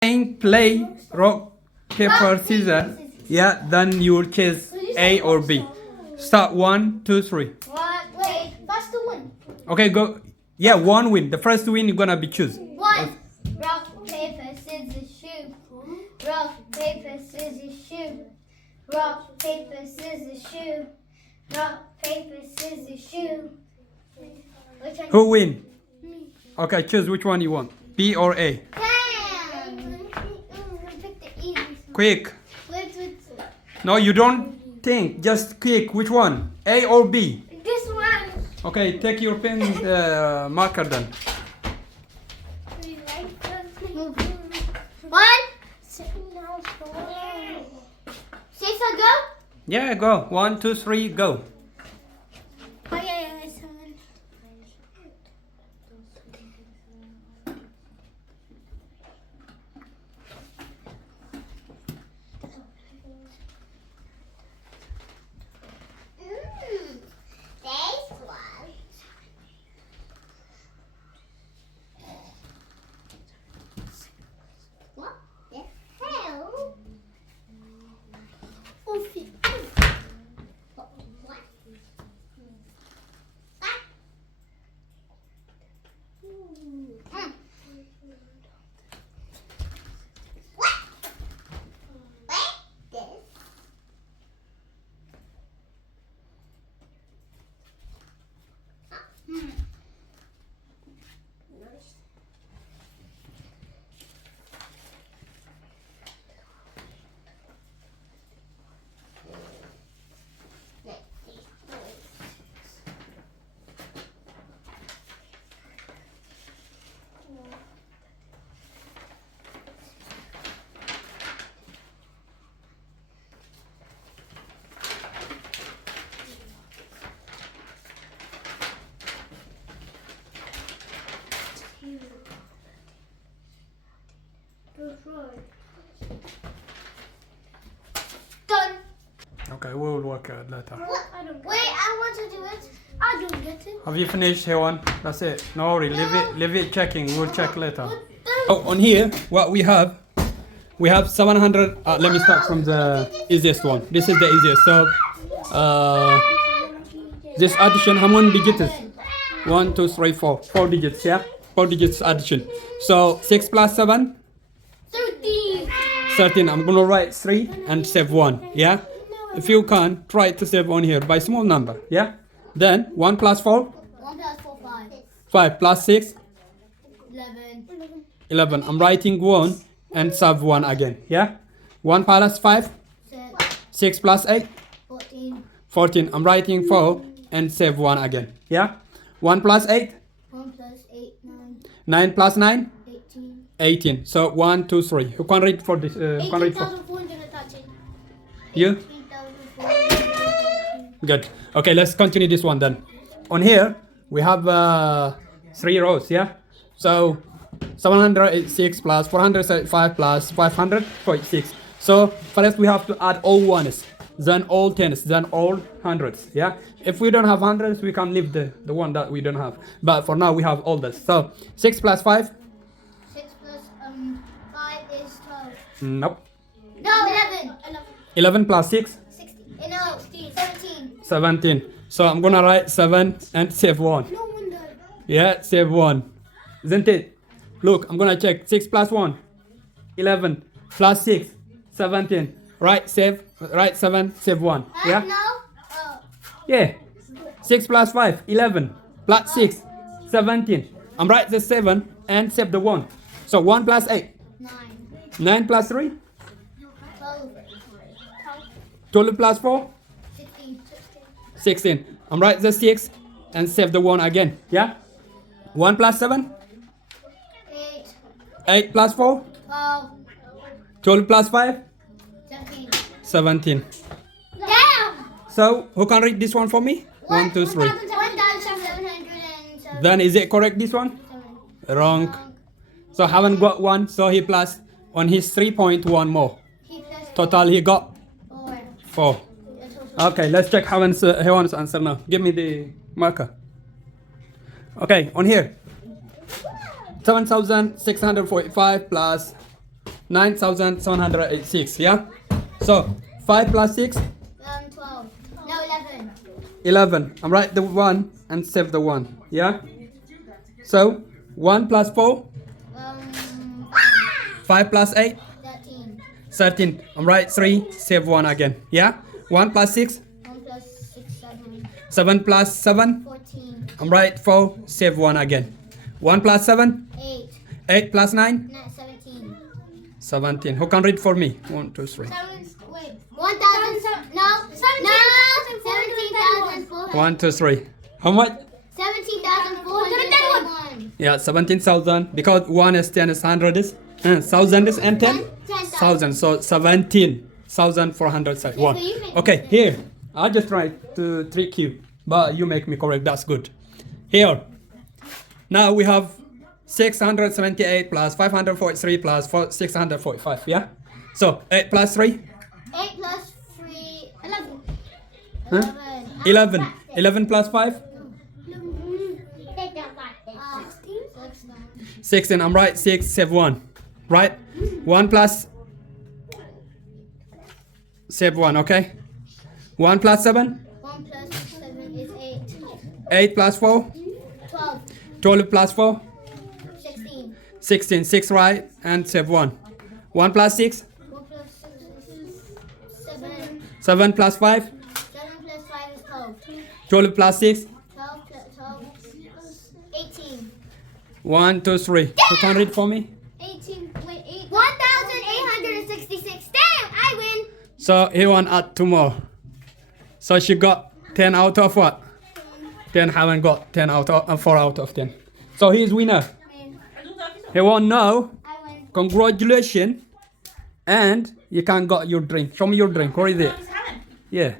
play rock, paper, scissors. Yeah, then you will choose A or B. Start 1, 2, 3. Wait, first to win. Okay, go. Yeah, one win. The first win you're gonna be choose. One. Rock, paper, scissors, shoe. Rock, paper, scissors, shoe. Rock, paper, scissors, shoe. Rock, paper, scissors, shoe. Which one? Who win? Me. Okay, choose which one you want. B or A. Pick the easiest. Quick. Which? No, you don't think. Just quick. Which one? A or B? This one. Okay, take your pen, marker then. One. Say so, go. Yeah, go. 1, 2, 3, go. Oh, yeah, seven. This one. What the hell? Oofy. What? Done. Okay, we'll work out later. Wait, I want to do it. I don't get it. Have you finished here one? That's it. No worry, leave it checking. We'll check later. Oh, on here, what we have 700. Let me start from the easiest one. This is the easiest. So, this addition, how many digits is? 1, 2, 3, 4. 4 digits, yeah? 4 digits addition. So, 6 plus 7? 13. 13. I'm gonna write 3 and save 1, yeah? If you can, try to save on here by small number, yeah? Then, 1 plus 4? 1 plus 4, 5. 5 plus 6? 11. 11. I'm writing 1 and sub 1 again, yeah? 1 plus 5? 6. 6 plus 8? 14. 14. I'm writing 4 and save 1 again, yeah? 1 plus 8? 1 plus 8, 9. 9 plus 9? 18. 18. So 1, 2, 3. Who can read for this? Who can read for? 18,413. You? 18,413. Good. Okay, let's continue this one then. On here, we have 3 rows, yeah? So 786 plus 475 plus 546. So first we have to add all ones, then all tens, then all hundreds, yeah? If we don't have hundreds, we can leave the one that we don't have. But for now, we have all this. So 6 plus 5? 6 plus 5 is 12. Nope. No, 11. 11 plus 6? 16. No, 17. 17. So I'm gonna write 7 and save 1. No wonder. Yeah, save 1. Isn't it? Look, I'm gonna check. 6 plus 1? 11. Plus 6? 17. Right, save. Right, 7, save 1. Yeah? No. Yeah. 6 plus 5? 11. Plus 6? 17. I'm right the 7 and save the 1. So 1 plus 8? 9. 9 plus 3? 12. 12 plus 4? 16. 16. I'm right the 6 and save the 1 again. Yeah? 1 plus 7? 8. 8 plus 4? 12. 12 plus 5? 17. 17. Damn! So, who can read this one for me? 1, 2, 3. 1,707. Then is it correct this one? Wrong. So haven't got 1, so he plus on his 3.1 more. He plus Total he got 4. 4. Okay, let's check Heaven's answer now. Give me the marker. Okay, on here. 7,645 plus 9,786, yeah? So 5 plus 6? 12. No, 11. 11. I'm write the 1 and save the 1, yeah? So 1 plus 4? 5 plus 8? 13. 13. I'm write 3, save 1 again, yeah? 1 plus 6? 1 plus 6, 7. 7 plus 7? 14. I'm write 4, save 1 again. 1 plus 7? 8. 8 plus 9? 17. 17. Who can read for me? 1, 2, 3. 1,000. No. 17,400. 1, 2, 3. How much? 17,431. Yeah, 17,000. Because 1 is 10 is 100 is 1,000 is and 10? 1,000. So 17,431. Yeah, so you make Okay, here. I just try to trick you, but you make me correct. That's good. Here. Now we have 678 plus 543 plus 645. Yeah. So 8 plus 3. 8 plus 3. 11. Huh? 11. 11 plus 5. 16. I'm right. 6, save 1. Right? 1 plus. Save 1. Okay. 1 plus 7. 1 plus 7 is 8. 8 plus 4. 12. 12 plus 4. 16. 16. 6 right. And save 1. 1 plus 6. 1 plus 6 is 7. 7 plus 5. 7 plus 5 is 12. 12 plus 6. 12 plus 12 is 18. 1, 2, 3. You can read for me? 18. Wait, 8. 1,866. Damn, I win. So he want add 2 more. So she got 10 out of what? 10 haven't got 10 out of 4 out of 10. So he's winner. He won now. I win. Congratulations. And you can got your drink. Show me your drink. Where is it? Yeah.